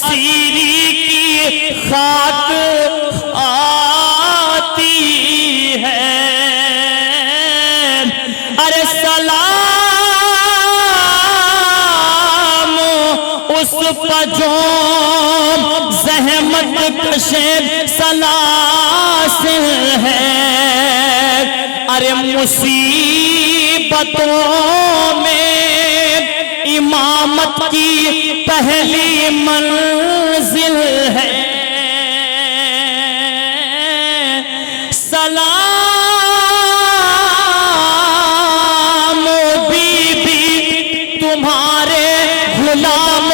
असीरी की खाक आती है। अरे सलाम उस पर जो ज़हमत कशे सलासिल है। अरे मुसीबतों में इमामत की पहली मंजिल है। सलाम बीबी तुम्हारे गुलाम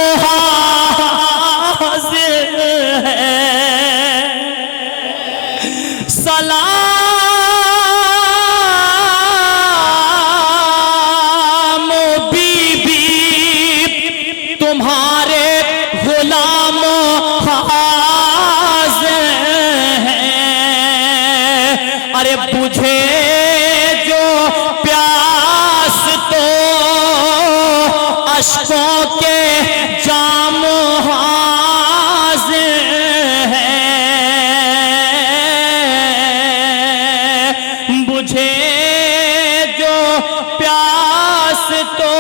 हाज़िर है। सलाम बीबी तुम्हारे गुलाम हाज़िर हैं। अरे बुझे जो प्यास तो अश्कों के जाम हाज़िर हैं। बुझे जो प्यास तो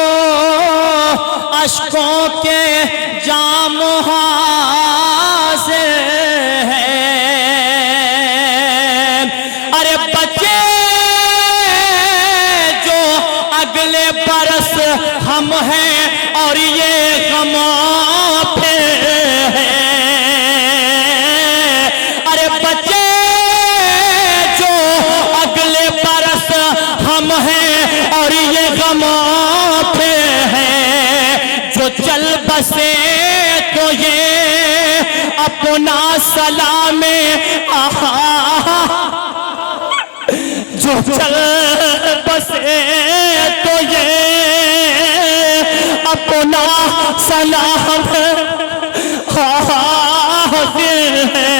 अश्कों के जाम हाज़िर हैं। अरे बच्चे जो अगले बरस हम हैं और ये गमों पे हैं। अरे बच्चे जो अगले बरस हम हैं और ये गमों पे हैं। जो चल बसे तो ये अपना सलामे आहा। जो चल बसे तो ये अपना सलाम हाज़िर है।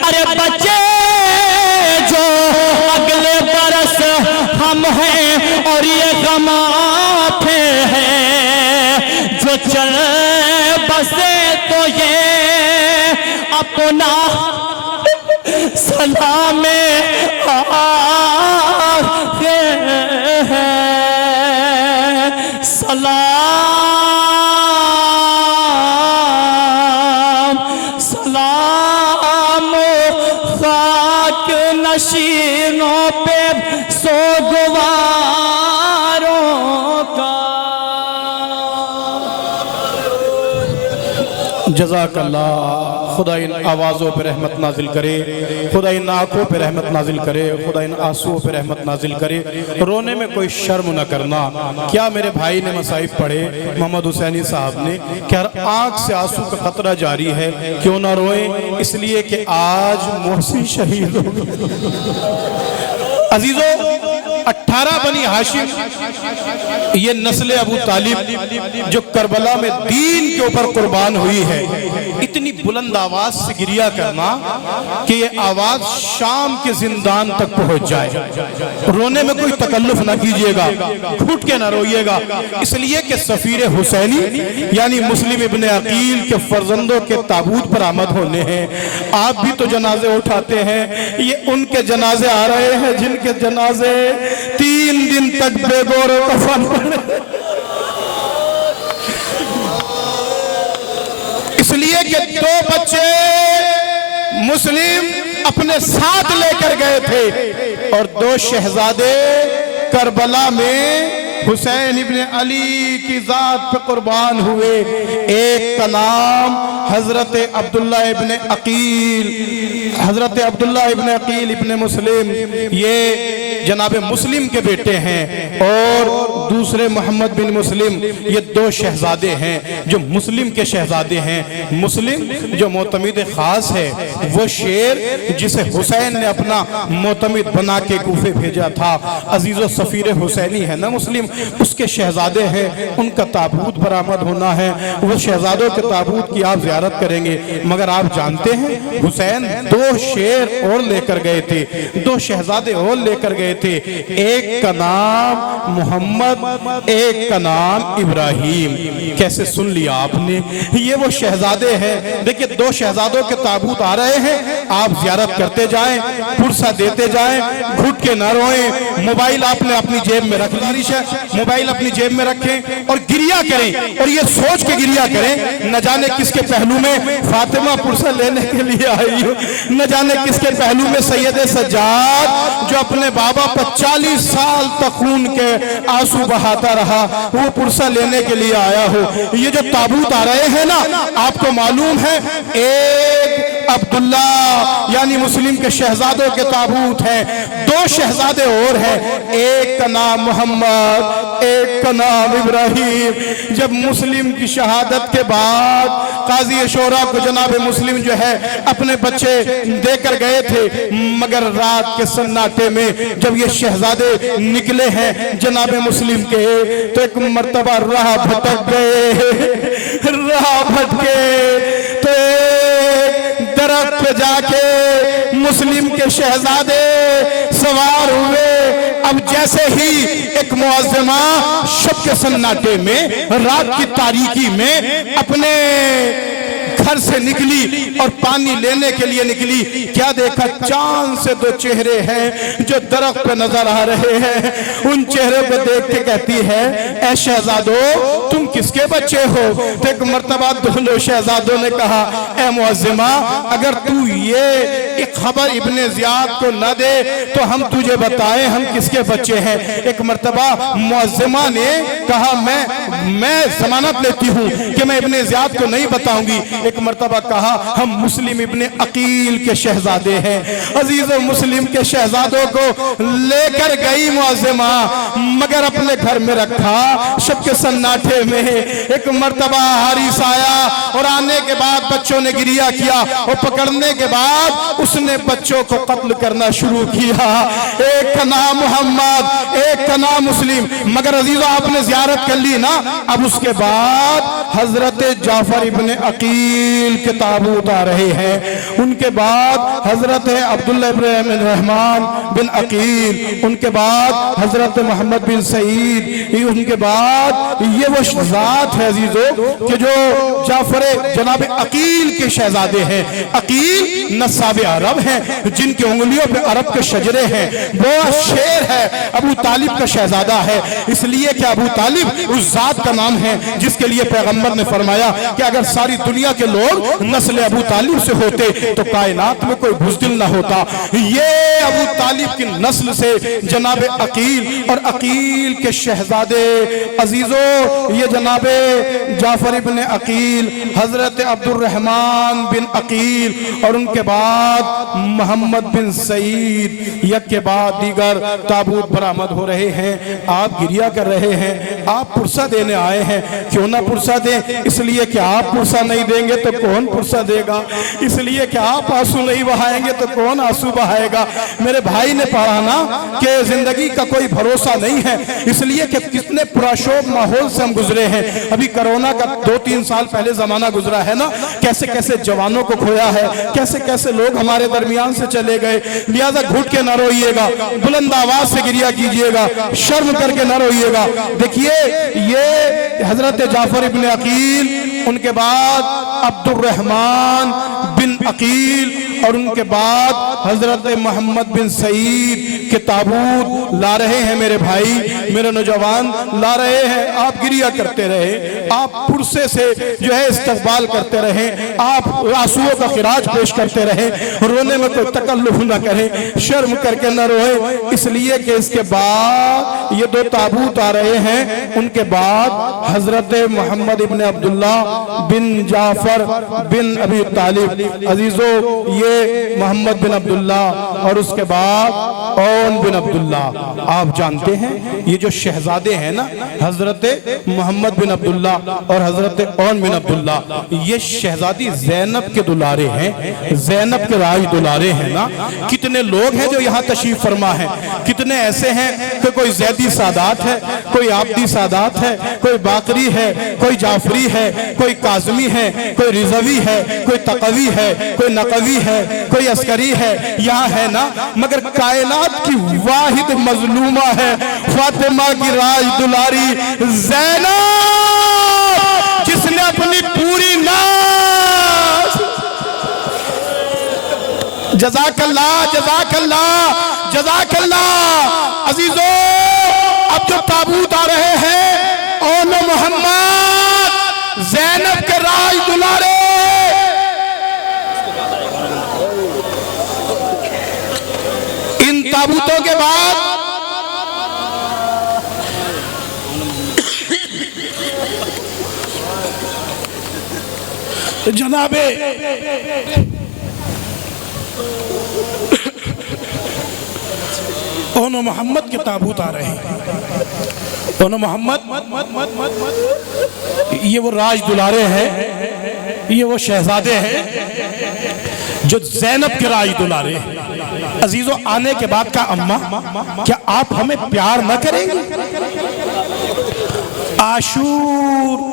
अरे बच्चे जो अगले बरस हम हैं और ये गमां पे हैं। जो चल बसे तो ये अपना सलामे आखिर है। सलाम सलाम खाक नशीनों पे सोगवारों का। जज़ाकल्लाह। खुदा इन आवाज़ों पर रहमत नाजिल करे, खुदा इन आँखों पर रहमत नाजिल करे, खुदा इन आंसुओं पर रहमत नाजिल करे। रोने में कोई शर्म न करना। क्या मेरे भाई ने मसाइब पढ़े मोहम्मद हुसैनी साहब ने, क्या आँख से आंसू का खतरा जारी है, क्यों ना रोए? इसलिए कि आज मोहसिन शहीद हो गए। अजीजों, 18 बनी हाशिम ये नस्ल अबू तालिब जो करबला में दीन के ऊपर कुर्बान हुई है, इतनी बुलंद आवाज से गिरिया करना कि ये आवाज शाम के जिंदान तक पहुंच जाए। रोने में कोई तकल्लुफ ना कीजिएगा, घुट के ना रोइएगा। इसलिए कि सफीर हुसैनी यानी मुस्लिम इब्ने अकील के फर्जंदों के ताबूत पर आमद होने हैं। आप भी तो जनाजे उठाते हैं, ये उनके जनाजे आ रहे हैं जिनके जनाजे 3 दिन तक बेगौर कफन पड़े। इसलिए कि 2 बच्चे मुस्लिम अपने साथ लेकर गए थे और 2 शहजादे करबला में हुसैन इब्ने अली की जात पे कुर्बान हुए। एक का नाम हजरत अब्दुल्ला इब्ने अकील, हजरत अब्दुल्ला इब्ने अकील इब्ने मुस्लिम, ये जनाब मुस्लिम के बेटे हैं, और दूसरे मोहम्मद बिन मुस्लिम, ये 2 शहजादे हैं जो मुस्लिम के शहजादे हैं। मुस्लिम जो मोतमिद खास है, वो शेर जिसे हुसैन ने अपना मोतमिद बना के कूफे भेजा था। अजीज़ो सफ़ीर हुसैनी है ना मुस्लिम, उसके शहजादे हैं, उनका ताबूत बरामद होना है। वो शहजादों के ताबूत की आप ज़ियारत करेंगे। मगर आप जानते हैं हुसैन 2 दो शेर और लेकर गए थे, दो शहजादे और लेकर गए थे। एक का नाम मोहम्मद, एक का नाम इब्राहिम। कैसे सुन लिया आपने, ये वो शहजादे हैं। देखिए दो शहजादों के ताबूत आ रहे हैं, आप जियारत करते जाएं, पुरसा देते जाएं, घुट के न रोएं। मोबाइल आपने अपनी जेब में रख ली है, मोबाइल अपनी जेब में रखें और गिरिया करें, और ये सोच के गिरिया करें न जाने किसके पहलू में फातिमा पुरसा लेने के लिए आई हो, न जाने किसके पहलू में सैयद सज्जाद जो अपने बाबा पर 40 साल तक खून के आंसू बहाता रहा, वो पुरसा लेने के लिए आया हो। ये जो ताबूत आ रहे हैं ना, आपको मालूम है एक अब्दुल्ला यानी मुस्लिम के शहजादों के ताबूत हैं, दो शहजादे और हैं, एक का नाम मोहम्मद, एक का नाम इब्राहिम। जब मुस्लिम की शहादत के बाद काजी शोरा को जनाब मुस्लिम जो है अपने बच्चे देकर गए थे, मगर रात के सन्नाटे में जब ये शहजादे निकले हैं जनाब मुस्लिम के, तो एक मर्तबा राह भटक गए। राह भटके तो दरख्त पे जाके मुस्लिम के शहजादे सवार हुए। अब जैसे ही एक मुअज्जिमा शब के सन्नाटे में, रात की तारीकी में अपने घर से निकली और पानी लेने के लिए निकली, क्या देखा, चांद से दो चेहरे हैं जो दरख्त पे नजर आ रहे हैं। उन चेहरे पे देख के कहती है, ऐ शहजादो तुम किसके बच्चे हो? तो एक मर्तबा दोनों शहजादों ने कहा, ऐ मुअज्जिमा अगर तू ये एक खबर इब्ने ज़ियाद को न दे तो हम तुझे बताएं हम किसके बच्चे हैं। एक मर्तबा मुअज्जिमा ने कहा, मैं जमानत लेती हूँ कि मैं इब्ने ज़ियाद को नहीं बताऊंगी। एक मर्तबा कहा, हम मुस्लिम इब्ने अकील के शहजादे हैं। अजीजों, मुस्लिम के शहजादों को लेकर गई मुअज्जिमा, मगर अपने घर में रखा। शब के सन्नाटे में एक मर्तबा हारिस आया और आने के बाद बच्चों ने गिरिया किया और पकड़ने के बाद उसने बच्चों को कत्ल करना शुरू किया। एक का नाम मोहम्मद, एक का नाम मुस्लिम। मगर अजीजों, आपने जियारत कर ली ना, अब उसके बाद हजरत जाफर इब्ने अकील के ताबूत आ रहे हैं। उनके बाद हजरत अब्दुल्ला इब्न रहमान बिन अकील, उनके बाद हजरत मोहम्मद बिन सईद, उनके बाद ये वो शहजाद है अजीजों कि जो जाफर जनाब अकील के शहजादे हैं। अकील नसाब अरब हैं, जिनकी उंगलियों पे अरब के शजरे हैं। वो शेर है, अबू तालिब का शहजादा है, इसलिए कि अबू तालिब उस जात का नाम है जिसके लिए पैगंबर ने फरमाया कि अगर सारी दुनिया के लोग नस्ल अबू तालिब से होते तो कायनात में कोई बुज़दिल ना होता। ये अबू तालिब की नस्ल से जनाब अकील और अकील के शहजादे अजीजों, ये जनाबे जाफर इब्ने अकील, हजरत अब्दुर्रहमान बिन अकील और उनके बाद मोहम्मद बिन सईद, एक के बाद दीगर ताबूत बरामद हो रहे हैं। आप गिरिया कर रहे हैं, आप पुरसा देने आए हैं। क्यों ना पुरसा दें? इसलिए कि आप पुरसा नहीं देंगे तो कौन पुरसा देगा, इसलिए कि आप आंसू नहीं बहाएंगे तो कौन आंसू बहाएगा। मेरे भाई ने पढ़ा ना कि जिंदगी का कोई भरोसा नहीं है, इसलिए कि कितने पुरशोभ माहौल से हम गुजरे हैं। अभी कोरोना का 2-3 साल पहले जमाना गुजरा है ना, कैसे कैसे जवानों को खोया है, कैसे कैसे लोग हमारे दरमियान से चले गए। लिहाजा घुट के न रोइएगा, बुलंद आवाज से गिरिया कीजिएगा, शर्म करके न रोइएगा। देखिए ये हजरत जाफर इब्ने अकील, उनके बाद अब्दुर्रहमान बिन अकील और उनके बाद हजरत मोहम्मद बिन सईद के ताबूत ला रहे हैं। मेरे भाई, मेरे नौजवान ला रहे हैं। आप गिरिया करते रहे, आप पुरसे से जो है इस्तकबाल करते रहे, आप आंसुओं का खिराज पेश करते रहे, रोने में कोई तकल्लुफ न करें, शर्म करके न रोए, इसलिए कि इसके बाद ये 2 ताबूत आ रहे हैं। उनके बाद हजरत मोहम्मद इब्ने अब्दुल्ला बिन जाफर बिन अबी तालिब, अजीजों ये मोहम्मद बिन अब्दुल्ला और उसके बाद ओन बिन अब्दुल्ला। आप जानते हैं ये जो शहजादे हैं ना, हजरत मोहम्मद बिन अब्दुल्ला और हजरत ओन बिन अब्दुल्ला, ये शहजादी ज़ैनब के दुलारे हैं, ज़ैनब के राज दुलारे हैं ना। कितने लोग हैं जो यहाँ तशरीफ फरमा है, कितने ऐसे हैं कि कोई जैदी सादात है, कोई आबदी सादात है, कोई बाकरी है, कोई जाफरी है, कोई काजमी है, कोई रिजवी है, कोई तकवी है, कोई नकवी है, कोई अस्करी है, यहाँ है ना। मगर कायनात की वाहिद मजलूमा है फातिमा की राज दुलारी ज़ैनब, जिसने अपनी पूरी नाज जज़ाकल्लाह जज़ाकल्लाह जज़ाकल्लाह। अजीजों, अब जो ताबूत आ रहे हैं ओन मोहम्मद ज़ैनब के राज दुलारे, इन ताबूतों के बाद जनाबे ओन मोहम्मद के ताबूत आ रहे हैं। ओन मोहम्मद ये वो राज दुलारे हैं, ये वो शहजादे हैं जो ज़ैनब के राज दुलारे हैं। अजीजों, आने के बाद का अम्मा, क्या आप हमें प्यार न करेंगे? आशूर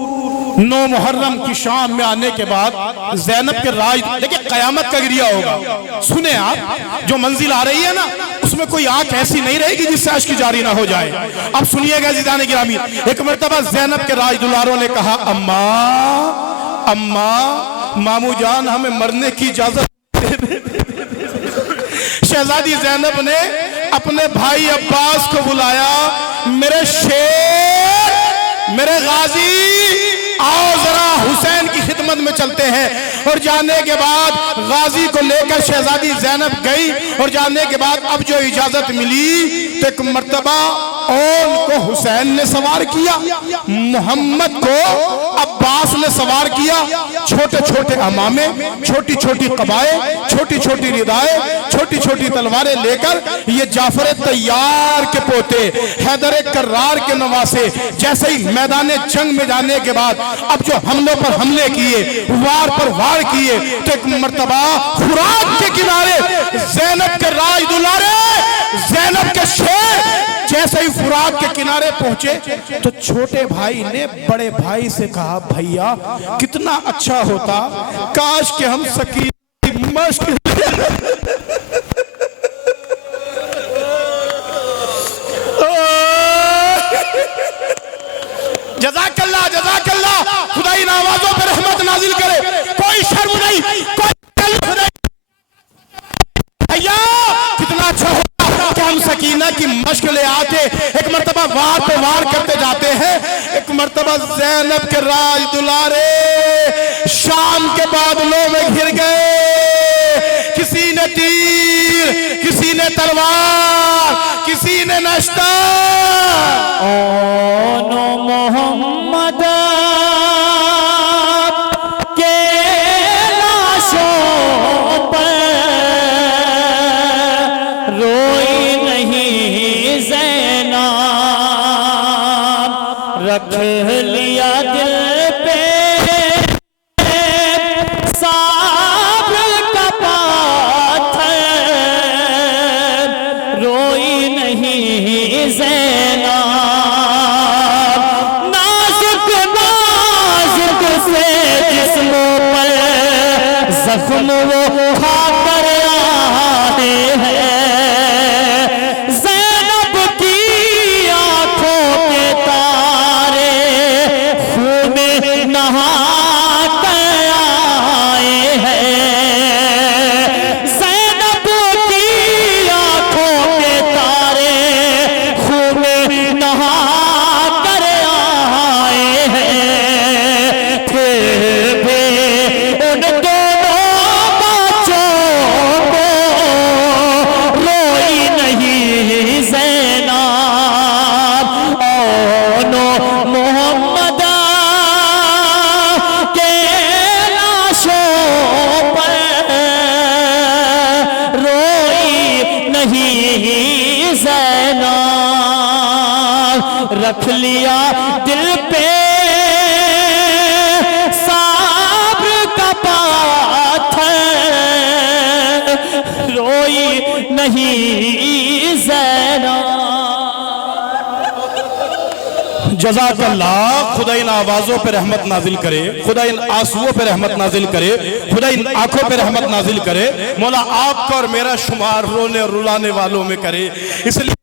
9 मुहर्रम की शाम में आने के बाद ज़ैनब के राज, देखिए क़यामत का गिरिया होगा। सुने आप, जो मंजिल आ रही है ना, उसमें कोई आंख ऐसी नहीं रहेगी जिससे अश्क जारी ना हो जाए। अब सुनिएगा ज़िदाने गिरामी, एक मर्तबा ज़ैनब के राज दुलारों ने कहा, अम्मा अम्मा, मामू जान हमें मरने की इजाजत। शहजादी ज़ैनब ने अपने भाई अब्बास को बुलाया, मेरे शेर, मेरे गाजी, आओ जरा हुसैन की खिदमत में चलते हैं। और जाने के बाद गाजी को लेकर शहजादी ज़ैनब गई, और जाने के बाद अब जो इजाजत मिली तो एक मर्तबा ओन को हुसैन ने सवार किया, मोहम्मद को अब्बास ने सवार किया। छोटे छोटे अमामे, छोटी छोटी कबाए, छोटी छोटी रिदाएं, छोटी छोटी तलवारें लेकर ये जाफर तैयार के पोते, हैदर कर्रार के नवासे, जैसे ही मैदान जंग में जाने के बाद अब जो हमलों पर हमले किए, वार पर वार किए, तो एक मर्तबा फुरात के किनारे ज़ैनब के राज दुलारे, ज़ैनब के शेर जैसे ही फुरात के किनारे पहुंचे तो छोटे भाई ने बड़े भाई से कहा, भैया कितना अच्छा होता काश कि हम सकी मश्क जज़ाकल्लाह जज़ाकल्लाह, खुदा इन आवाजों पर रहमत नाजिल करे। कोई शर्म नहीं, कोई तकलीफ नहीं। भैया कितना अच्छा होता कि हम सकीना की मश्क ले आते, एक मर्तबा वार पे वार करते जाते हैं। एक मर्तबा ज़ैनब के राज दुलारे शाम के बादलों में घिर गए। किसी ने तीर, किसी ने तलवार, किसी ने नश्ता। ओन मोहम्मद के लाशों पर रोई नहीं ज़ैनब, रख लिया दिल पे साब्र का पाथर, रोई नहीं ज़ैनब, नाजुक नाजुक से जिस्मों पर जख्म वो खाकर आए हैं। ज़ैनब की आंखों के तारे खून में नहा कर आए हैं। ज़ैनब की आंखों के तारे खून में नहा कर आए हैं। फिर भी उन दोनों बच्चों ज़ैनब रख लिया दिल पे साब्र का पाथर, रोई नहीं ज़ैनब। जज़ाकल्लाह। खुदा इन आवाज़ों पे रहमत नाजिल करे, खुदा इन आंसुओं पे रहमत नाजिल करे, खुदा इन आंखों पे रहमत नाजिल करे। मौला आपका और मेरा शुमार रोने और रुलाने वालों में करे। इसलिए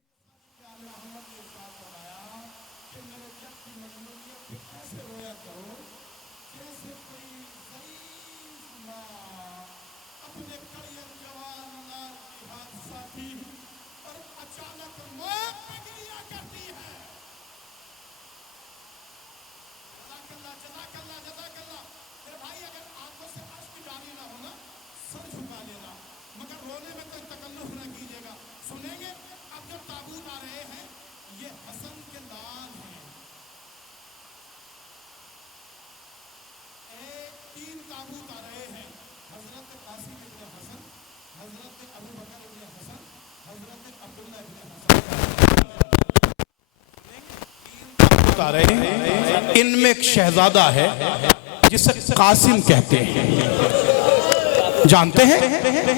आ रहे हैं, इनमें एक शहजादा है जिसे कासिम कहते हैं। जानते हैं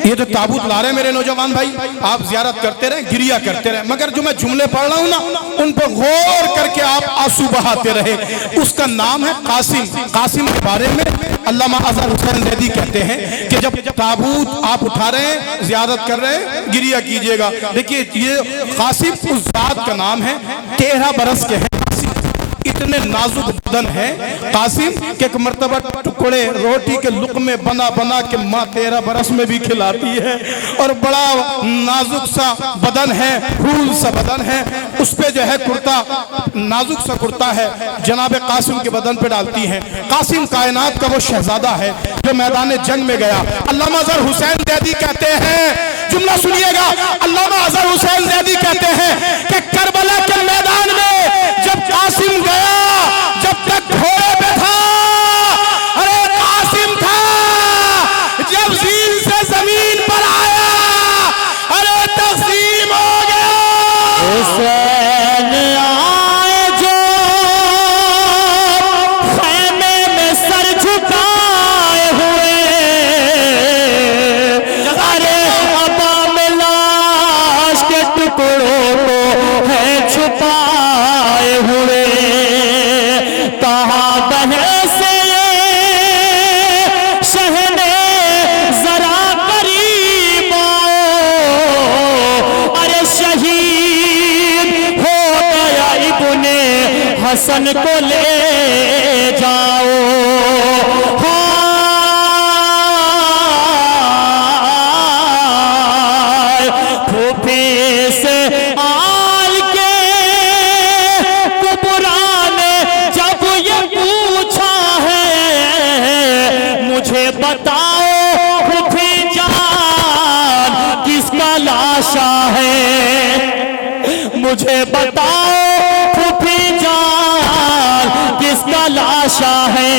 ये जो ताबूत ला रहे हैं मेरे नौजवान भाई, आप जियारत करते रहे, गिरिया करते रहे, मगर जो मैं जुमले पढ़ रहा हूं ना उन पर गौर करके आप आंसू बहाते रहे। उसका नाम है कासिम। कासिम के बारे में अल्लामा अज़हर हुसैन ज़ैदी कहते हैं कि जब ताबूत आप उठा रहे हैं, जियारत कर रहे हैं, गिरिया कीजिएगा। देखिए ये कासिम उस जात का नाम है, 13 बरस के हैं, इतने नाजुक बदन है कासिम के एक मर्तबा टुकड़े रोटी के लुक़मे बना बना के माँ 13 बरस में भी खिलाती है, और बड़ा नाजुक सा बदन है, फूल सा बदन है। उस पे जो है कुर्ता, नाजुक सा कुर्ता है, जनाब कासिम के बदन पे डालती है। कासिम कायनात का वो शहजादा है जो मैदान जंग में गया। अल्लामा अज़हर हुसैन ज़ैदी कहते हैं, जुमला सुनिएगा, अल्लामा अज़हर हुसैन ज़ैदी कहते हैं कि करबला के मैदान में जब कासिम गया, जब तक घोड़े पे था, अरे कासिम था, जब ज़ीन से जमीन पर आया, अरे तक़सीम हो गया। हुसैन आए जो खैमे में सर झुकाए हुए, अरे अबा में लाश के टुकड़ों को है छुपाए हुए। कहा बहे से शहने जरा करीब आओ, अरे शहीद हो गया इब्ने हसन को ले जाओ। हाय फूफी से आल के कुबरा ने जब ये पूछा है, मुझे बताओ फूफी जान किसका लाशा है, मुझे बताओ फूफी जान किसका लाशा है।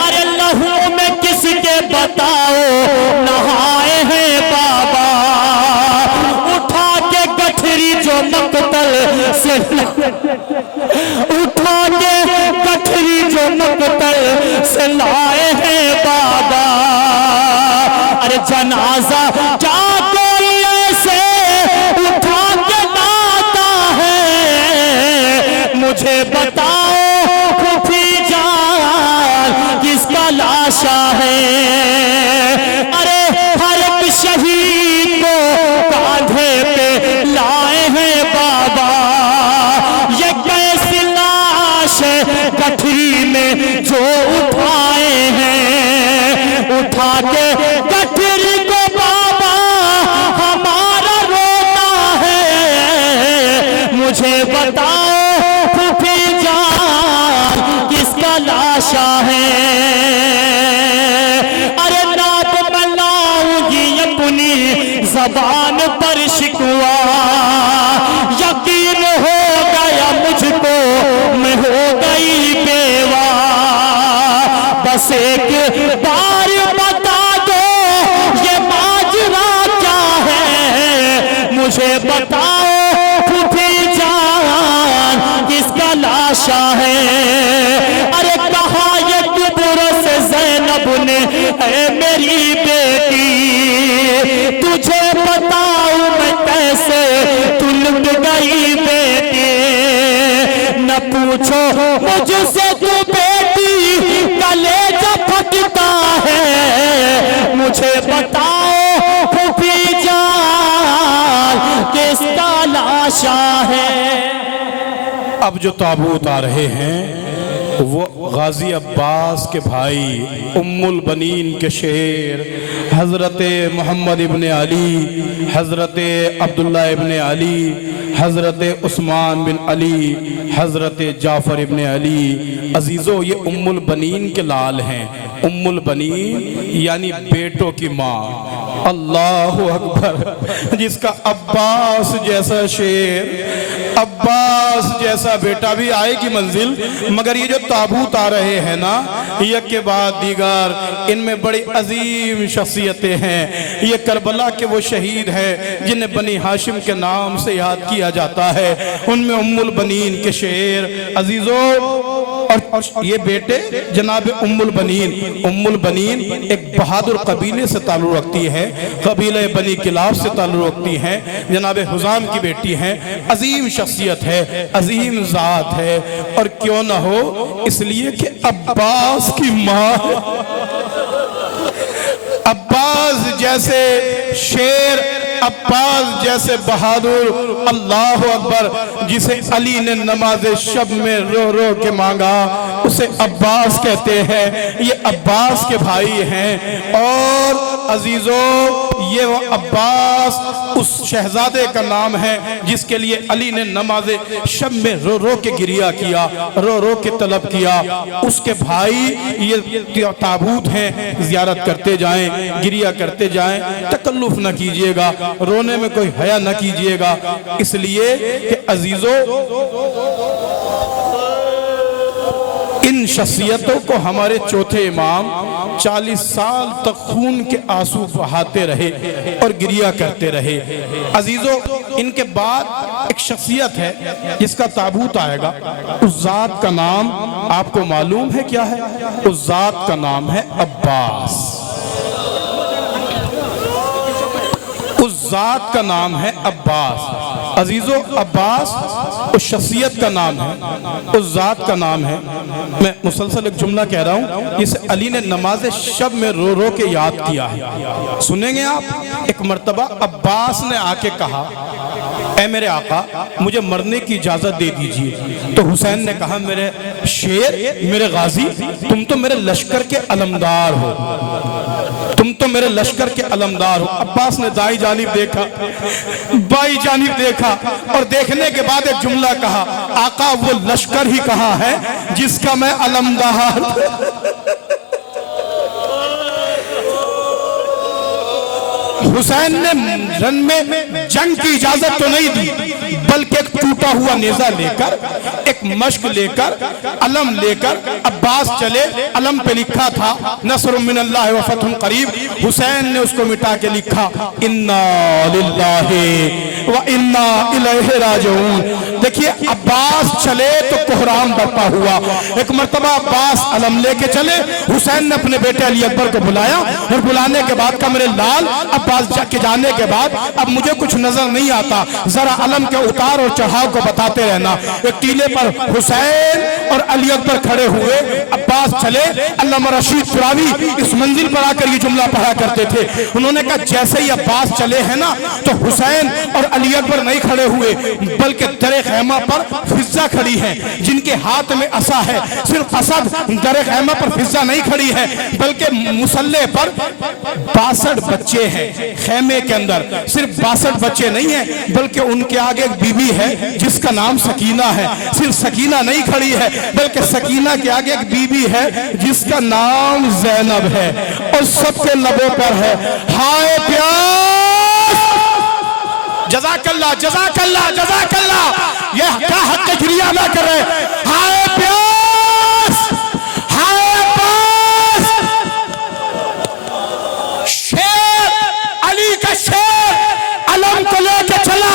अरे लहू में किसके बताओ नहाए हैं बाबा, उठा के गठरी जो मकतल से उठा के गठरी जो मकतल से लाए हैं बाबा। अरे जनाजा क्या कोई ऐसे उठा के लाता है, मुझे बताओ फूफी जान किसका लाशा है। अरे हर एक शहीद को कांधे पे लाए हैं बाबा, ये कैसी लाश है गठरी में जो उठाए हैं, उठा के गठरी को बाबा हमारा रोता है, मुझे बताओ फूफी जान किसका लाशा है। अरे नाप बनाऊंगी अपनी जबान पर शिकवा, यकीन हो गया मुझको मैं हो गई बेवा। बस एक बार बता दो ये माजरा क्या है, मुझे बताओ गई बेटी, न पूछो मुझसे तू बेटी कलेजा फटता है, मुझे बताओ फूफी जान किसका लाशा है। अब जो ताबूत आ रहे हैं वो गाजी अब्बास के भाई उम्मुल बनीन के शेर हज़रत मोहम्मद इब्ने अली, हज़रत अब्दुल्ला इब्ने अली, हज़रत उस्मान बिन अली, हज़रत जाफ़र इब्ने अली। अजीज़ों, ये उम्मुल बनीन के लाल हैं। उम्मुल बनीन यानी बेटों की माँ। अल्लाह अकबर। जिसका अब्बास जैसा शेर, अब्बास जैसा बेटा भी आएगी मंजिल, मगर ये जो ताबूत आ रहे हैं ना, एक के बाद दीगर, इनमें बड़ी अजीम शख्सियतें हैं। ये करबला के वो शहीद हैं जिन्हें बनी हाशिम के नाम से याद किया जाता है। उनमें उम्मुल बनीन के शेर अजीजों, और ये बेटे जनाब उम्मुल बनीन, उम्मुल बनीन एक बहादुर कबीले से ताल्लुक़ रखती है, कबीले बनी किलाब से ताल्लुक़ रखती हैं। जनाब हुज़ाम की बेटी हैं, अजीम शख्सियत है, अजीम ज़ात है। और क्यों ना हो, इसलिए कि अब्बास की माँ, अब्बास जैसे शेर, अब्बास जैसे बहादुर, अल्लाह अकबर, जिसे अली ने नमाज शब में रो रो के मांगा उसे अब्बास कहते हैं। ये अब्बास के भाई हैं। और अजीजों, ये वो अब्बास उस शहजादे का नाम है जिसके लिए अली ने नमाज शब में रो रो के गिरिया किया, रो रो के तलब किया। उसके भाई ये ताबूत हैं, ज़ियारत करते जाएं, गिरिया करते जाएं, तकल्लुफ न कीजिएगा, रोने में कोई हया न कीजिएगा। इसलिए कि अजीजों, इन शख्सियतों को हमारे चौथे इमाम 40 साल तक खून के आंसू बहाते रहे और गिरिया करते रहे। अजीजों, इनके बाद एक शख्सियत है जिसका ताबूत आएगा। उस जात का नाम आपको मालूम है क्या है? उस जात का नाम है अब्बास। उस जात का नाम है अब्बास। अजीजों, अब्बास उस शख्सियत का नाम है, उस जात का नाम है। मैं मुसलसल एक जुमला कह रहा हूँ जिसे अली ने नमाज शब में रो रो के याद किया है। सुनेंगे आप। एक मर्तबा अब्बास ने आके कहा, ऐ मेरे आका, मुझे मरने की इजाजत दे दीजिए। तो हुसैन ने कहा, मेरे शेर, मेरे गाजी, तुम तो मेरे लश्कर के अलमदार हो, तुम तो मेरे लश्कर के अलमदार हो। अब्बास ने दाई जानिब देखा, बाई जानिब देखा, और देखने के बाद एक जुमला कहा, आका वो लश्कर ही कहा है जिसका मैं अलमदार। हुसैन ने रन में जंग की इजाजत तो नहीं दी, बल्कि एक टूटा हुआ नेजा लेकर, एक मश्क लेकर, अलम लेकर अब्बास चले। अलम पे लिखा था नस्रुम मिनल्लाहि व फतहुन करीब। हुसैन ने उसको मिटा के लिखा इन्ना लिल्लाहि व इन्ना इलैहि राजिऊन। देखिए, अब्बास चले तो कोहराम बरपा हुआ। एक मर्तबा अब्बास अलम लेके चले, हुसैन ने अपने बेटे अली अकबर को बुलाया, और बुलाने के बाद का, मेरे लाल, अब्बास के जाने के बाद अब मुझे कुछ नजर नहीं आता, जरा अलम के उतार और चढ़ाव को बताते रहना। एक टीले पर हुसैन और अली अकबर खड़े हुए, अब्बास चले। अल्लामा रशीद तुरावी इस मंजिल पर आकर ये जुमला पढ़ा करते थे। उन्होंने कहा, जैसे ही अब्बास चले हैं ना, तो हुसैन और अली अकबर नहीं खड़े हुए, बल्कि दरे खैमा पर फिजा खड़ी है, जिनके हाथ में असा है। सिर्फ असद दरे खैमा पर फिजा नहीं खड़ी है, बल्कि मुसल्ले पर 62 बच्चे हैं। खेमे के अंदर सिर्फ 62 बच्चे नहीं हैं, बल्कि उनके आगे एक बीबी है जिसका नाम सकीना है। सिर्फ सकीना नहीं खड़ी है, बल्कि सकीना के आगे एक बीबी है जिसका नाम ज़ैनब है, और सबके लबों पर है हाय प्यास। जज़ाकल्लाह, जज़ाकल्लाह, जज़ाकल्लाह। यह क्या हक गिरिया ना करे। हाय प्यास, हाय अब्बास। शेर, अली का शेर अलम को लेके चला।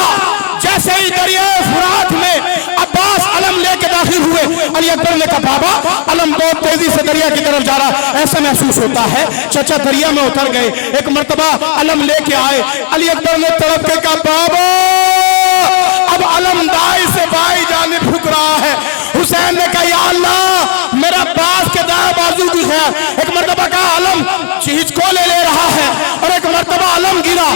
जैसे ही दरियाए फुरात में अब्बास अलम लेके दाखिल हुए, अली अकबर ने कहा, बाबा, अलम बहुत तेजी से दरिया की तरफ जा रहा, ऐसा महसूस होता है। चचा दरिया में उतर गए। एक मर्तबा अलम लेके आए, अली अकबर ने तड़प के कहा, बाबा अब अलम दाई से बाई जानिब झुक रहा है। हुसैन ने कहा, या अल्लाह मेरा बास के दाएं बाजू भी है। एक मर्तबा कहा अलम चीज को ले रहा है, और एक मर्तबा अलम गिरा।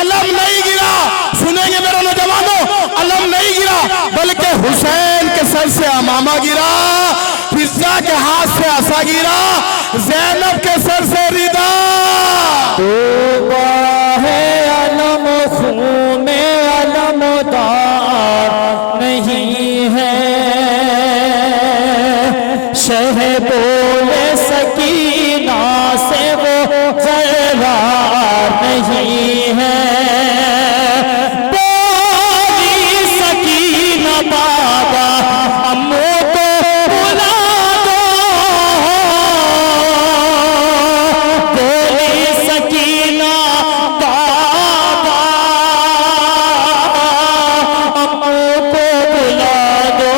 अलम नहीं गिरा, सुनेंगे मेरे नौजवानों, अलम नहीं गिरा बल्कि हुसैन के सर से अमामा गिरा, फिजा के हाथ से असा गिरा, ज़ैनब के सर से रिदा। तौबा है अलम खून में अलमदार नहीं है, शह बोले सकीना से वो ज़रार नहीं है। बोली सकीना बाबा अम्मू को बुला दो, बोली सकीना बाबा अम्मू को बुला दो,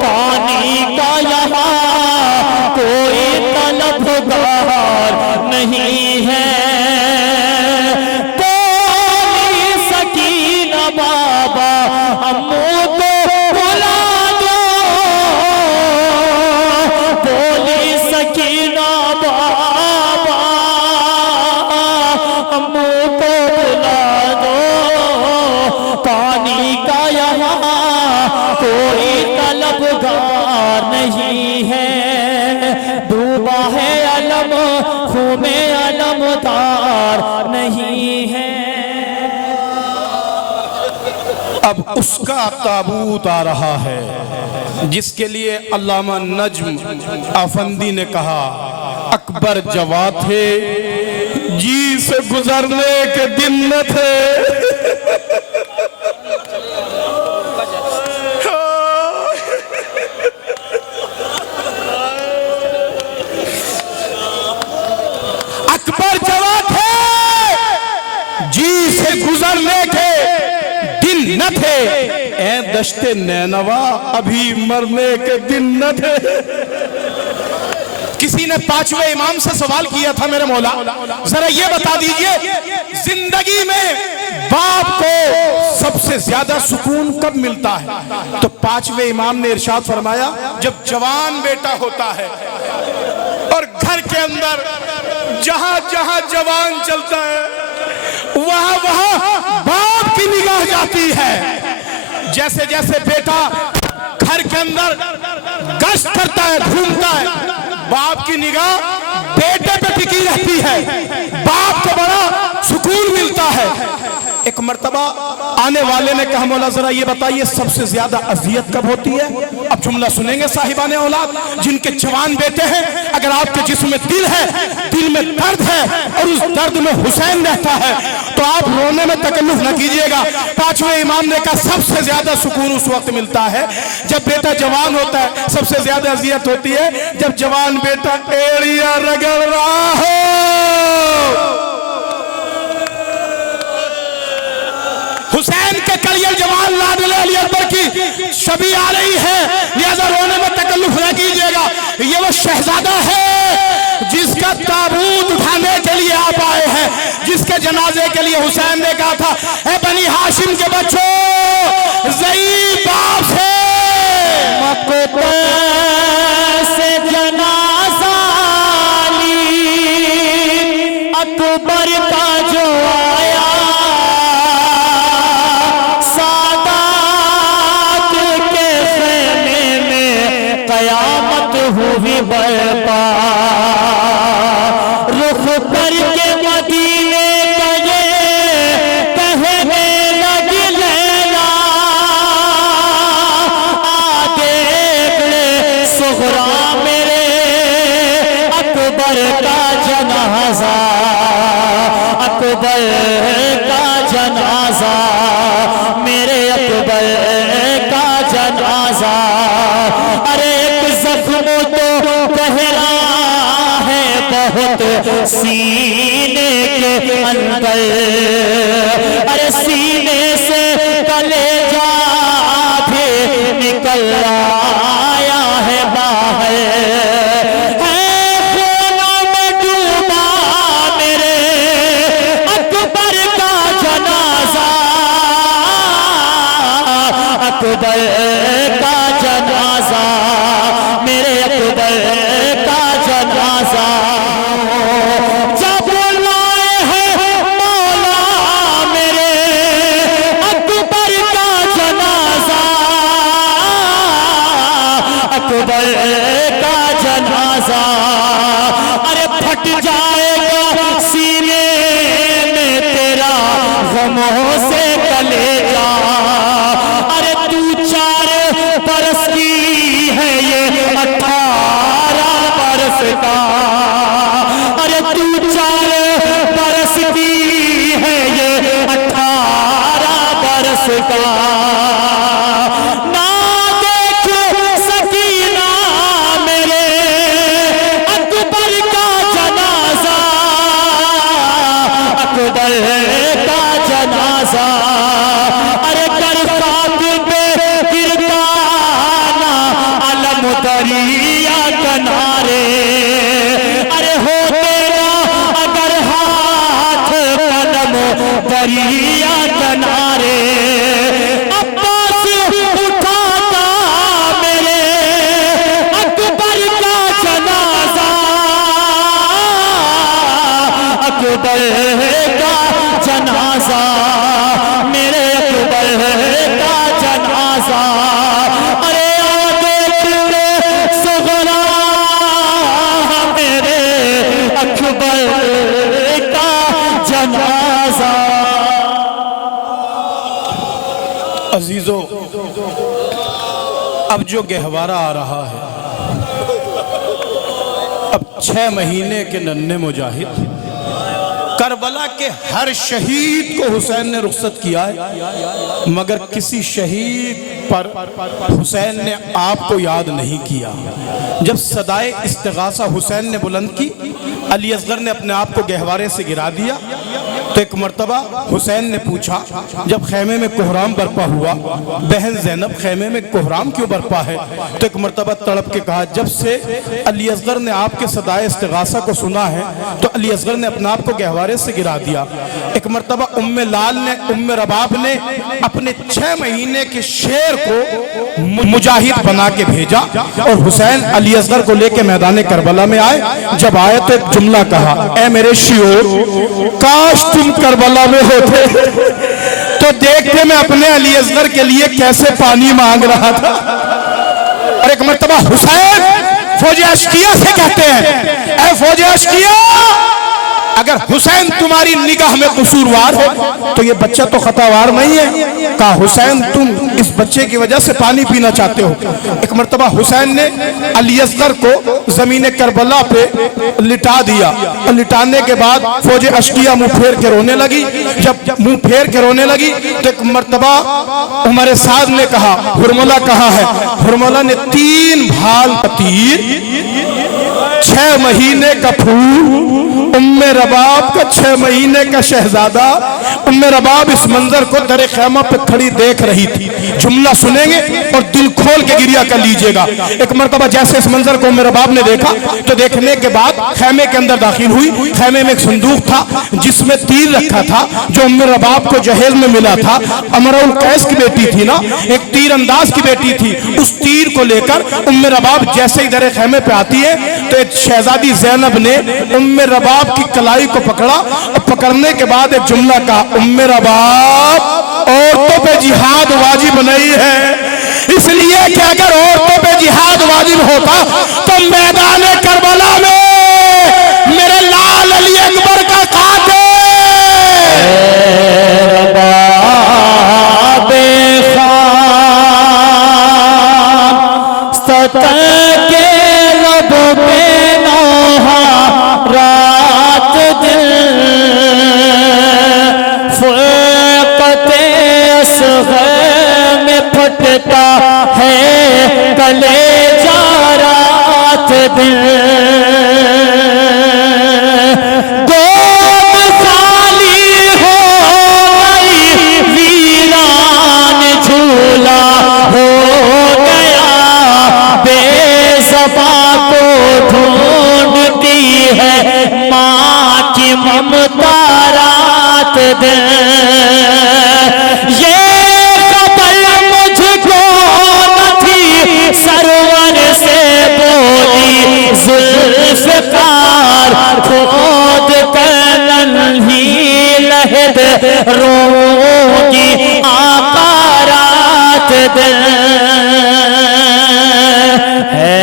पानी का यहाँ कोई तलबगार नहीं है। बोली सकीना बाबा अम्मू को बुला दो, बोली सकीना बाबा अम्मू को बुला दो, पानी का यहाँ कोई तलबगार नहीं है। डूबा है अलम खून में अलमदार नहीं है। अब उसका ताबूत आ रहा है जिसके लिए अल्लामा नज्म आफंदी ने कहा, अकबर जवा थे जी से गुजरने के दिन न थे। अकबर जवा थे जी से गुजरने के दिन न थे, ए दश्ते नैनवा अभी मरने के दिन न थे। किसी ने पांचवें इमाम से सवाल किया था, मेरे मौला जरा ये बता दीजिए जिंदगी में बाप को सबसे ज्यादा सुकून कब मिलता है? तो पांचवें इमाम ने इरशाद फरमाया, जब जवान बेटा होता है और घर के अंदर जहां जहां जवान चलता है वहां वहां बाप की निगाह जाती है। जैसे जैसे बेटा घर के अंदर गश्त करता है, घूमता है, बाप की निगाह बेटे पे टिकी रहती है, बाप को बड़ा सुकून मिलता है। एक मर्तबा आने वाले ने कहा, मौला जरा ये बताइए सबसे ज्यादा अजियत कब होती है? अब जुमला सुनेंगे साहिबाने औलाद, जिनके जवान बेटे हैं, अगर आपके जिस्म में दिल है, दिल में दर्द है और उस दर्द में हुसैन रहता है तो आप रोने में तकल्लुफ न कीजिएगा। पांचवें इमाम ने कहा सबसे ज्यादा सुकून उस वक्त मिलता है जब बेटा जवान होता है। सबसे ज्यादा अजियत होती है जब जवान बेटा एड़िया रगड़ रहा हो। हुसैन के कलियल जवान लाडले अली अकबर की शबी आ रही है, लिहाजा रोने में तकल्लुफ न कीजिएगा। ये वो शहजादा है जिसका ताबूत उठाने के लिए आप आए हैं, जिसके जनाजे के लिए हुसैन ने कहा था, ए बनी हाशिम के बच्चों, ज़ईफ़ बाप है मकबूल से जनाजा ली अकबर का जो आया, सादात के ख़ैमे में क़यामत हुई बरपा, रुख करके मदीने गए कहने लगी लैला, आ देख ले सुगरा मेरे अकबर का जनाजा, अकबर का जनाजा, मेरे अकबर का जनाजा। अरे एक जख्म तो गहरा है बहुत सीने के अंदर, अरे सीने से कलेजा भी निकल आया है बाहर, है खून में डूबा मेरे अकबर का जनाजा, अकबर का जनाजा, मेरे अकबर का जनाजा जब लाए हैं मौला, मेरे अकबर का जनाजा, अकबर का जनाजा। अरे फट जाएगा सीने में तेरा गमों से कलेजा। अरे तू 4 बरस की है ये 18 बरस का। अरे तू 4 बरस की है ये 18 बरस का। ना देख सकीना मेरे अकबर का जनाजा, अकबर का जनाजा। अरे कर खाक पे गिरदाना अलम दरिया किनारे। अरे हो तेरा अगर हाथ कदम दरिया किनारे। अब्बास उठाता मेरे अकबर का जनाजा, अकबर का जनाजा, मेरे अकबर का जनाजा। अरे आ देख ले सुगरा मेरे अकबर का जनाजा। अजीजों, अब जो गहवारा आ रहा है, अब 6 महीने के नन्हे मुजाहिद करबला के हर शहीद को हुसैन ने रुखसत किया है, मगर किसी शहीद पर हुसैन ने आपको याद नहीं किया। जब सदाए इस्तिगासा हुसैन ने बुलंद की, अली असगर ने अपने आप को गहवारे से गिरा दिया। तो एक मर्तबा हुसैन ने पूछा, जब खैमे में कोहराम बरपा हुआ, बहन ज़ैनब खैमे में कोहराम क्यों बरपा है? तो एक मर्तबा तड़प के कहा, जब से अली असगर ने आपके सदाए इस्तिगासा को सुना है तो अली असगर ने अपने आप को गहवारे से गिरा दिया। एक मर्तबा उम्मे लाल ने, उम्मे रबाब ने अपने 6 महीने के शेर को मुजाहिद बना के भेजा और हुसैन अली असगर को लेके मैदान करबला में आए। जब आए तो एक जुमला कहा, ए मेरे शियोर, काश तुम करबला में होते तो देखते मैं अपने अली असगर के लिए कैसे पानी मांग रहा था। और एक मर्तबा हुसैन फौज अश्किया से कहते हैं, ए फौज अश्किया, अगर हुसैन तुम्हारी निगाह में कसूरवार हो तो ये बच्चा तो खतावार नहीं है। कहा, हुसैन तुम इस बच्चे की वजह से पानी पीना चाहते हो। एक मर्तबा हुसैन ने अली असगर को जमीन करबला पे लिटा दिया और लिटाने के बाद फौज अश्किया मुंह फेर के रोने लगी। जब मुंह फेर के रोने लगी तो एक मर्तबा उमर साद ने कहा, हुरमला कहाँ है? हुरमला ने 3 भाल तीर, 6 महीने का फूल, उम्मे रबाब का 6 महीने का शहजादा। उम्मे रबाब इस मंजर को दरे खैमा पे खड़ी देख रही थी। जुमला सुनेंगे और दिल खोल के गिरिया कर लीजिएगा। एक मर्तबा जैसे इस मंजर को उम्मे रबाब ने देखा तो देखने के बाद खैमे के अंदर दाखिल हुई। खैमे में एक संदूक था जिसमें तीर रखा था जो उम्मे रबाब को जहेज में मिला था। अमरुल कैस की बेटी थी ना, एक तीर अंदाज की बेटी थी। उस तीर को लेकर उम्मे रबाब जैसे ही दरे खैमे पे आती है तो एक शहजादी ज़ैनब ने उम्मे रबाब की कलाई को पकड़ा और पकड़ने के बाद एक जुमला कहा, उम्मे रबाब, औरतों पे जिहाद वाजिब नहीं है, इसलिए कि अगर औरतों पे जिहाद वाजिब होता तो मैदान करबला में मेरे लाल अली अकबर का कातिल है कलेजा रात दिन। गोद खाली हो गई, वीरान झूला हो गया, बेज़बा को ढूंढती है माँ की ममता रात दिन। ये खबर मुझको दिल है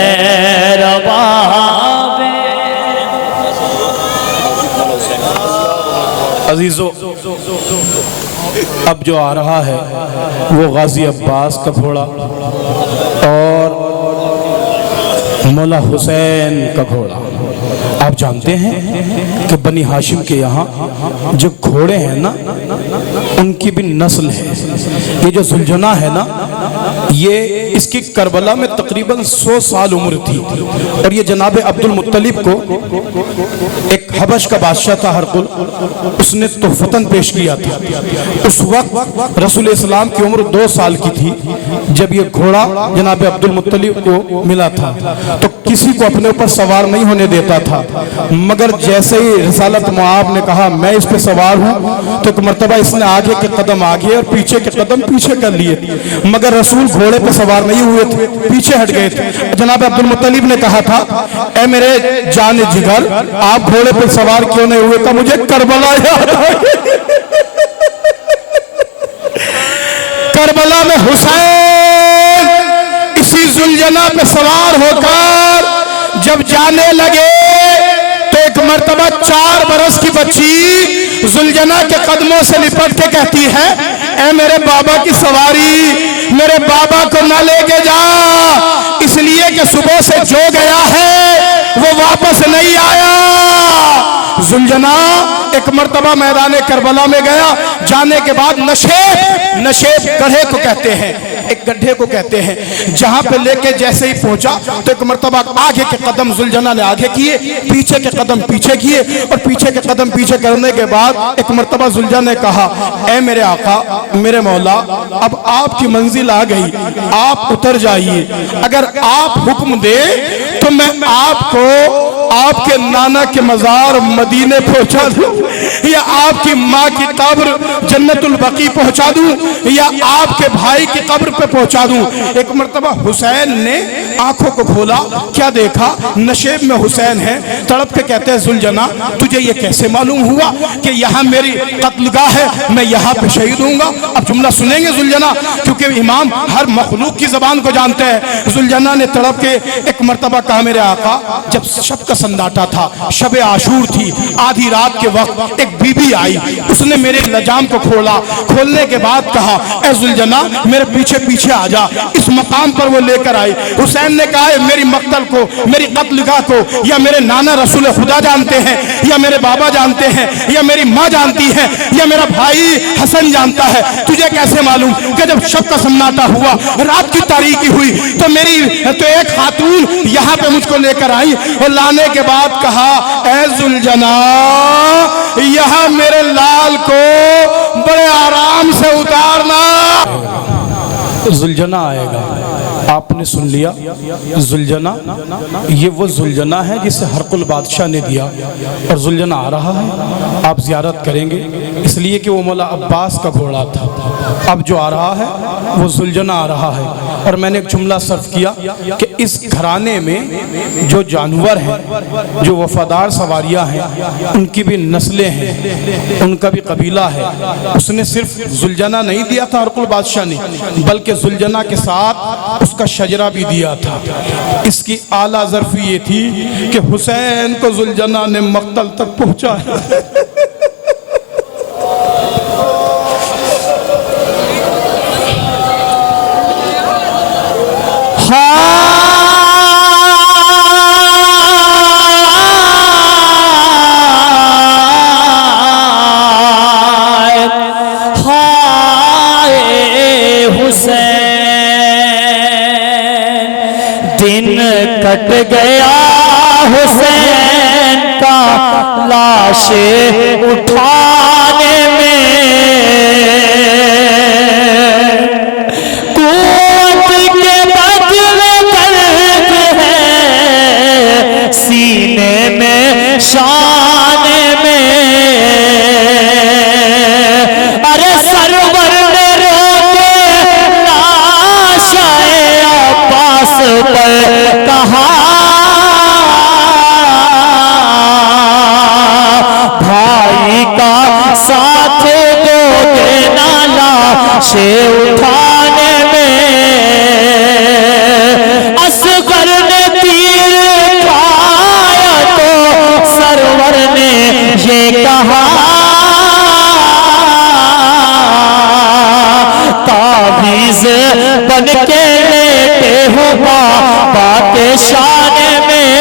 रबाबे। अजीजों, अब जो आ रहा है वो गाजी अब्बास का घोड़ा और मौला हुसैन का घोड़ा। आप जानते हैं कि बनी हाशिम के यहाँ जो घोड़े हैं ना, उनकी भी नस्ल है। ये जो जुलझना है ना, ये इसकी करबला में तकरीबन 100 साल उम्र थी और ये जनाब अब्दुल मुत्तलिब को एक हबश का बादशाह था हरकुल, उसने तोहफतन पेश किया था। उस वक्त रसूल इस्लाम की उम्र 2 साल की थी जब ये घोड़ा जनाब अब्दुल मुत्तलिब को मिला था। तो किसी को अपने ऊपर सवार नहीं होने देता था, मगर जैसे ही रिसालत मुआब ने कहा मैं इस पे सवार हूँ, तो एक मर्तबा इसने आगे के कदम आगे और पीछे के कदम पीछे कर लिए, मगर रसूल घोड़े पे सवार नहीं हुए थे, पीछे हट गए थे। जनाब अब्दुल मुत्तलिब ने कहा था, ए मेरे जान जिगर, आप घोड़े पे सवार क्यों नहीं हुए? था मुझे करबला याद आ गई। करबला में हुसैन इसी जुलझना पे सवार होकर जब जाने लगे तो एक मर्तबा 4 बरस की बच्ची जुलझना के कदमों से लिपट के कहती है, ए मेरे बाबा की सवारी, मेरे बाबा को ना लेके जा, इसलिए कि सुबह से जो गया है वो वापस नहीं आया। जुलझना एक मर्तबा मैदान करबला में गया, जाने के बाद नशेब गड्ढे को कहते हैं, एक गड्ढे को कहते हैं, जहां पे लेके जैसे ही पहुंचा तो एक मर्तबा आगे के कदम जुलझना ने आगे किए, पीछे के कदम पीछे किए और पीछे के कदम पीछे करने के बाद एक मर्तबा जुलझना ने कहा, ए मेरे आका, मेरे मौला, अब आपकी मंजिल आ गई, आप उतर जाइए। अगर आप हुक्म दे तो मैं आपको आपके नाना के मजार मदीने पहुंचा दूं, या आपकी माँ की कब्र जन्नतुल बकी पहुंचा दूं, या आपके भाई की कब्र पे पहुंचा दूं। एक मर्तबा हुसैन ने आंखों को खोला, क्या देखा? नशेब में हुसैन है। तड़प के कहते हैं, जुलझना तुझे ये कैसे मालूम हुआ कि यहाँ मेरी कत्लगाह है, मैं यहाँ पे शहीद हूँगा? अब जुमला सुनेंगे जुलझना, क्योंकि इमाम हर मखलूक की जबान को जानते हैं। जुलझना ने तड़प के एक मर्तबा कहा, मेरे आका, जब शब का सन्नाटा था, शब आशूर थी, आधी रात के वक्त एक बीबी आई, उसने मेरे लजाम को खोला, खोलने के बाद कहा, ए जुलझना मेरे पीछे पीछे आ जा। इस मकाम पर वो लेकर आई। हुसैन ने कहा, मेरी मक्तल को, मेरी कत्लगाह को या मेरे नाना रसूल खुदा जानते हैं, या मेरे बाबा जानते हैं, या मेरी माँ जानती है, या मेरा भाई हसन जानता है, तुझे कैसे मालूम कि जब शब का सन्नाटा हुआ, रात की तारीकी हुई, तो एक खातून यहाँ पे मुझको लेकर आई और लाने के बाद कहा, ए जुलझना, यहाँ मेरे लाल को बड़े आराम से उतारना। जुलझना आएगा। आपने सुन लिया, जुलझना, ये वो जुलझना है जिसे हरकुल बादशाह ने दिया, और जुलझना आ रहा है। आप ज़ियारत करेंगे इसलिए कि वो मौला अब्बास का घोड़ा था। अब जो आ रहा है वो जुलझना आ रहा है। और मैंने एक जुमला सर्फ किया कि इस घराने में जो जानवर हैं, जो वफादार सवारियां हैं, उनकी भी नस्लें हैं, उनका भी कबीला है। उसने सिर्फ जुलझना नहीं दिया था हरकुल बादशाह ने, बल्कि जुलझना के साथ उसका शजरा भी दिया था। इसकी आला ज़र्फी ये थी कि हुसैन को जुलझना ने मक्तल तक पहुंचाया। कट गया हुसैन का लाश उठाने में, कुव्वत के बदले दर्द है सीने में, शान में। अरे सरवर ने रोके लाश अब्बास पर कहा, भाई का बन के लेटे हो बाबा के शान में।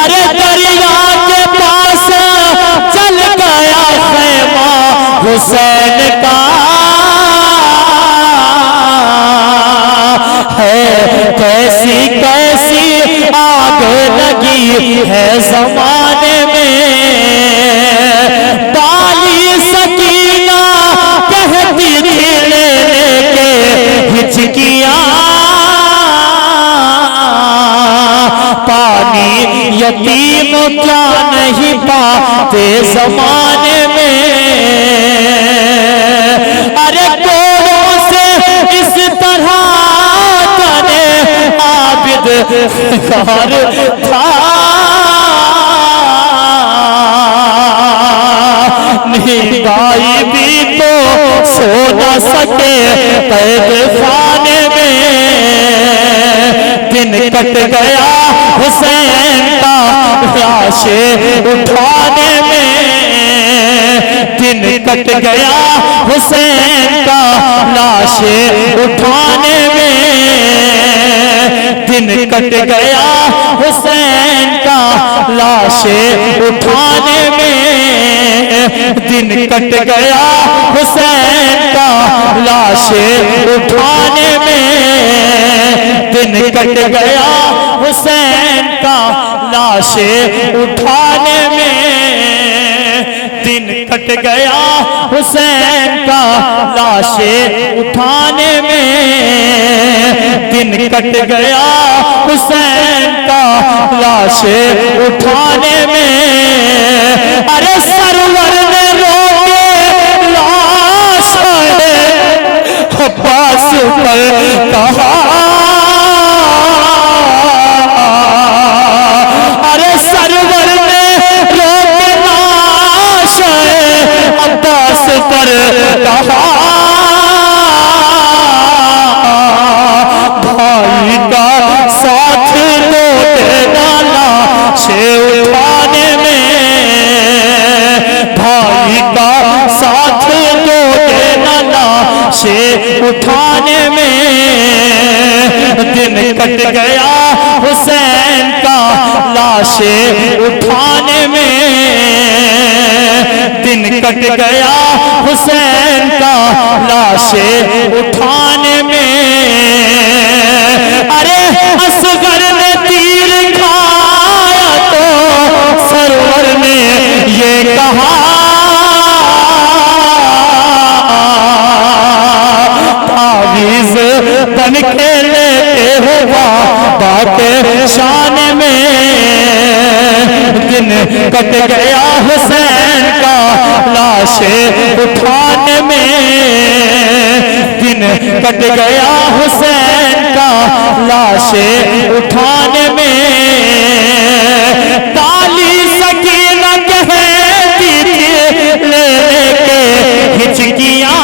अरे दरिया के पास चल गया खैमा हुसैन का है। कैसी कैसी आग लगी है जमाने में। बाली सकीना कहती थी लेने के हिचकियां। पानी यतीम क्या नहीं पाते जमाने में। अरे कोड़ों से इस तरह तने आबिद कार था। नींद आई भी तो सो न सके कैद खाने में। दिन कट गया हुसैन का लाशे उठाने में। दिन कट गया हुसैन का लाशे उठाने में। दिन कट गया हुसैन का लाशे उठाने में। दिन कट गया हुसैन का लाशे उठाने में। दिन कट गया हुसैन का लाशे उठाने में। दिन कट गया हुसैन का लाशे उठाने में। दिन कट गया हुसैन का लाशे उठाने में। अरे सरवर ने रोके लाश अब्बास पर कहा। अरे सरवर ने रोके लाश अब्बास पर कहा। भाई का साथ दो डाला से उठाने में। भाई का साथ दो डाला से उठाने में। दिन कट गया हुसैन का लाशे उठाने में। दिन कट गया हुसैन का लाशे उठाने में। अरे असगर ने तीर खाया तो सरवर ने ये कहा। तावीज़ बन के लेते हो बाबा के शान में। दिन कट गया हुसैन का लाशे उठाने में। दिन कट गया हुसैन का लाशे उठाने में। ताली सकीना कहती थी लेके हिचकियां।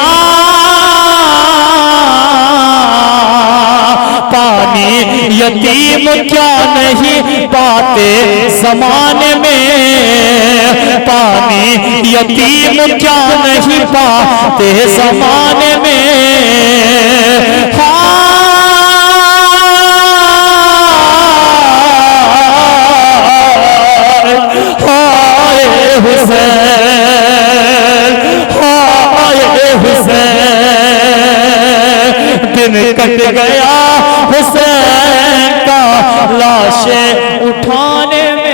पानी यतीम क्या नहीं पाते जमाने में। पानी यतीम क्या नहीं पाते जमाने में। हाय हुसैन, हाय हुसैन। दिन कट गया हुसैन का लाशे उठाने में।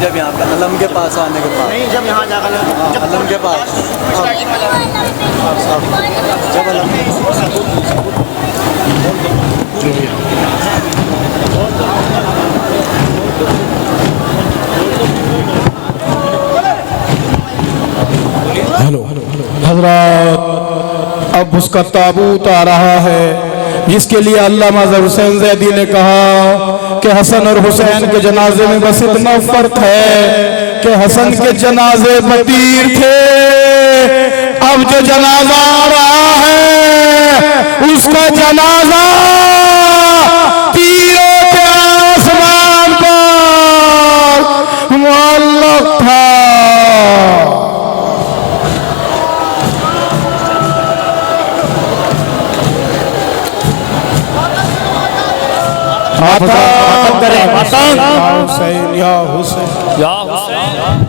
जब यहाँ पे अलम के पास आने के बाद नहीं, जब यहाँ जाकर अलम के पास जब अलम हजरत अब उसका ताबूत आ रहा है, जिसके लिए अल्लामा हुसैन ज़ैदी ने कहा कि हसन और हुसैन के जनाजे में बस इतना फर्क है कि हसन के जनाजे में तीर थे, अब जो जनाजा आ रहा है उसका जनाजा तीरों के आसमान पर मुअल्लक था। मातम करें, मातम। हुसैन या हुसैन या हुसैन।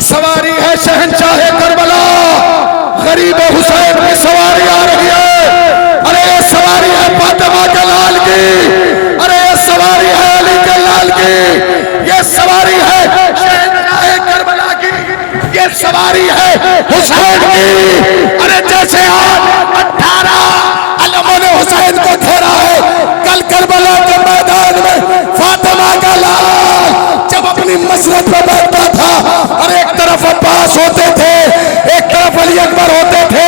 सवारी है शहंशाह करबला, गरीब हुसैन की सवारी आ रही है। अरे ये सवारी है फातिमा के लाल की, अरे ये सवारी है अली के लाल की, ये सवारी है शहंशाह करबला की, ये सवारी है हुसैन की। अरे जैसे आज 18 अलमों ने हुसैन को घेरा है, कल करबला के मैदान में फातिमा का लाल जब अपनी मसरत पर बैठता था और एक तरफ अब्बास होते थे, एक तरफ अली अकबर होते थे,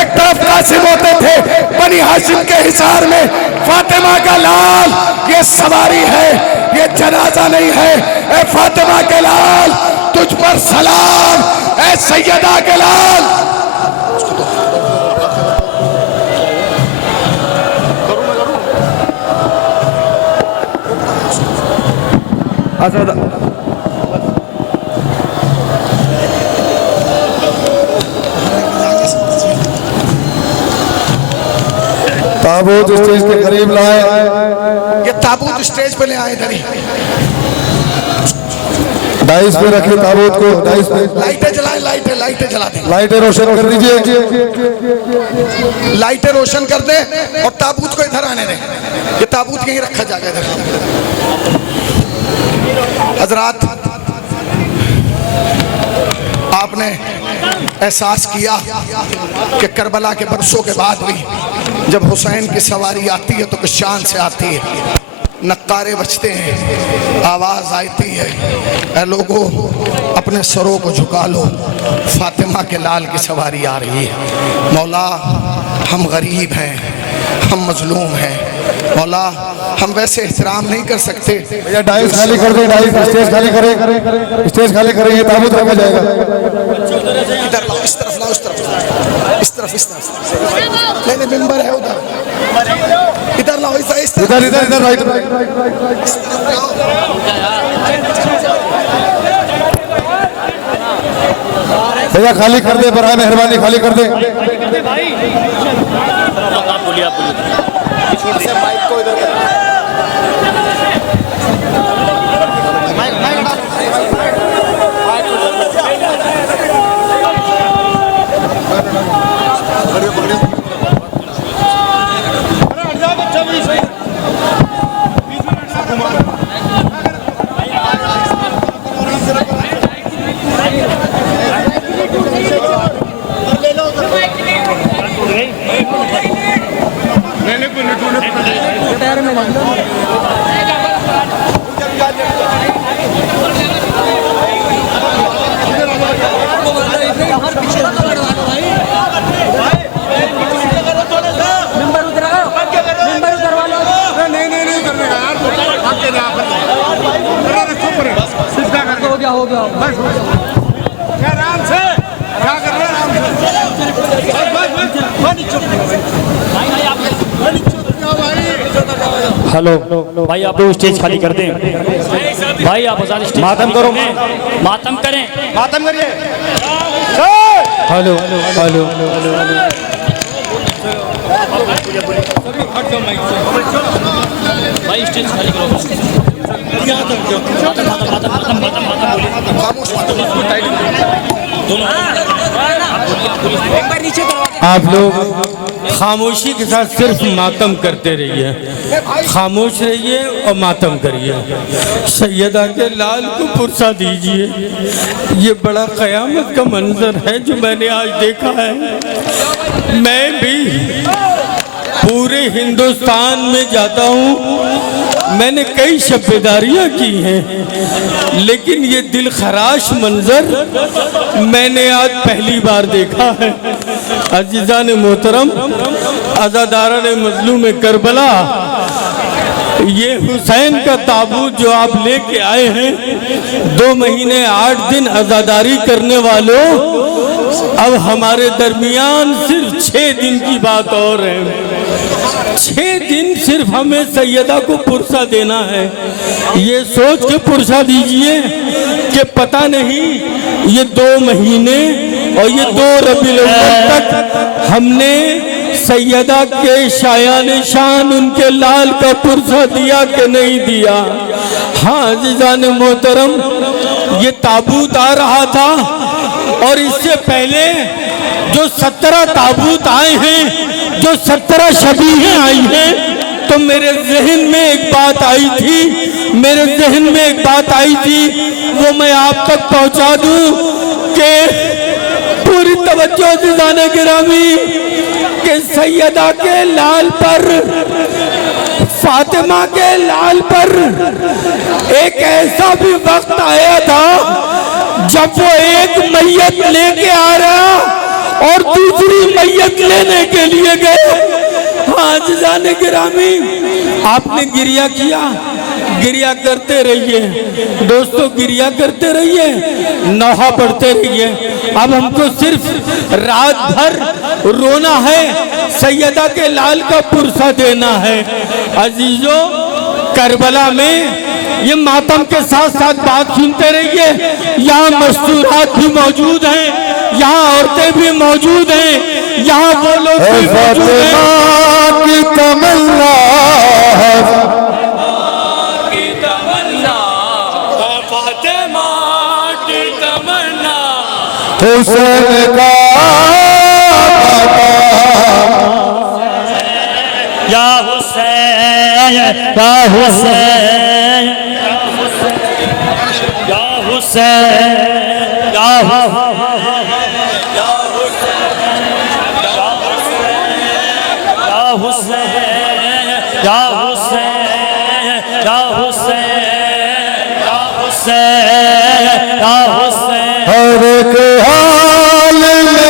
एक तरफ कासिम होते थे, बनी हाशिम के हिसार में फातिमा का लाल ये सवारी है, ये जनाजा नहीं है। ए फातिमा के लाल तुझ पर सलाम, ए सैयदा के लाल। ताबूत स्टेज के करीब लाए, ये ताबूत स्टेज पे ले आए, इधर ही डाइस पे रखिए ताबूत को, डाइस पे लाइटें जलाएं, लाइटें जला दें, लाइटें रोशन कर दीजिए, लाइटें रोशन कर दें और ताबूत को इधर आने दें। ये ताबूत यहीं रखा जाएगा इधर। हजरात आपने एहसास किया कि करबला के बरसों के बाद भी जब हुसैन की सवारी आती है तो किस शान से आती है, नक्कारे बजते हैं, आवाज़ आती है, ऐ लोगों अपने सरों को झुका लो, फातिमा के लाल की सवारी आ रही है। मौला हम गरीब हैं, हम मजलूम हैं, मौला हम वैसे एहतराम नहीं कर सकते। भैया डाइस खाली कर दे, डाइस स्टेज खाली करें, स्टेज खाली करें, ये ताबूत रखा जाएगा। इधर लाओ, इस तरफ लाओ, इस तरफ, इस तरफ, इस तरफ। नहीं मेंबर है उधर, इधर लाओ, इस तरफ, इधर इधर इधर राइट। भैया खाली कर दे, बराए मेहरबानी खाली कर दे। माइक को इधर हेलो भाई, आप लोग स्टेज खाली कर दें। भाई आप आजाद स्टेज मातम करो। मातम करें। मातम करिए। हेलो हेलो भाई स्टेज खाली करो। आप लोग खामोशी के साथ सिर्फ मातम करते रहिए, खामोश रहिए और मातम करिए। सैयदा के लाल को पुरसा दीजिए। ये बड़ा क़यामत का मंजर है जो मैंने आज देखा है। मैं भी पूरे हिंदुस्तान में जाता हूँ, मैंने कई शब्बेदारियाँ की हैं, लेकिन ये दिल खराश मंजर मैंने आज पहली बार देखा है। अजीज़ान मोहतरम, अज़ादारान मज़लूम करबला, ये हुसैन का ताबूत जो आप लेके आए हैं, 2 महीने 8 दिन अज़ादारी करने वालों, अब हमारे दरमियान सिर्फ 6 दिन की बात और है। 6 दिन सिर्फ हमें सैयदा को पुरसा देना है। ये सोच के पुरसा दीजिए कि पता नहीं ये 2 महीने और ये 2 रबीउल अव्वल तक हमने सैयदा के शायान शान उनके लाल का पुरसा दिया कि नहीं दिया। हाँ अज़ीज़ान मोहतरम, ये ताबूत आ रहा था और इससे पहले जो 17 ताबूत आए हैं, जो 17 शबीहें आई हैं, तो मेरे जहन में एक बात आई थी, मेरे जहन में एक बात आई थी, वो मैं आप तक पहुंचा दूं कि पूरी तवज्जो से जाने गिरामी कि सैयदा के लाल पर, फातिमा के लाल पर एक ऐसा भी वक्त आया था जब वो एक मैयत लेके आ रहा और दूसरी मैयत लेने के लिए गए। हाँ जाने गिरामी, आपने गिरिया किया, गिरिया करते रहिए दोस्तों, गिरिया करते रहिए, नौहा पढ़ते रहिए। अब हमको सिर्फ रात भर रोना है, सैयदा के लाल का पुरसा देना है। अजीजों, करबला में ये मातम के साथ साथ बात सुनते रहिए। यहाँ मस्तूरात भी मौजूद हैं, यहाँ औरतें भी मौजूद हैं, यहाँ वो लोग भी मौजूद हैं की तमन्ना है, फातिमा की तमन्ना, हुसैन का या हुसैन, या हुसैन, या हुसैन, या हर एक हाल में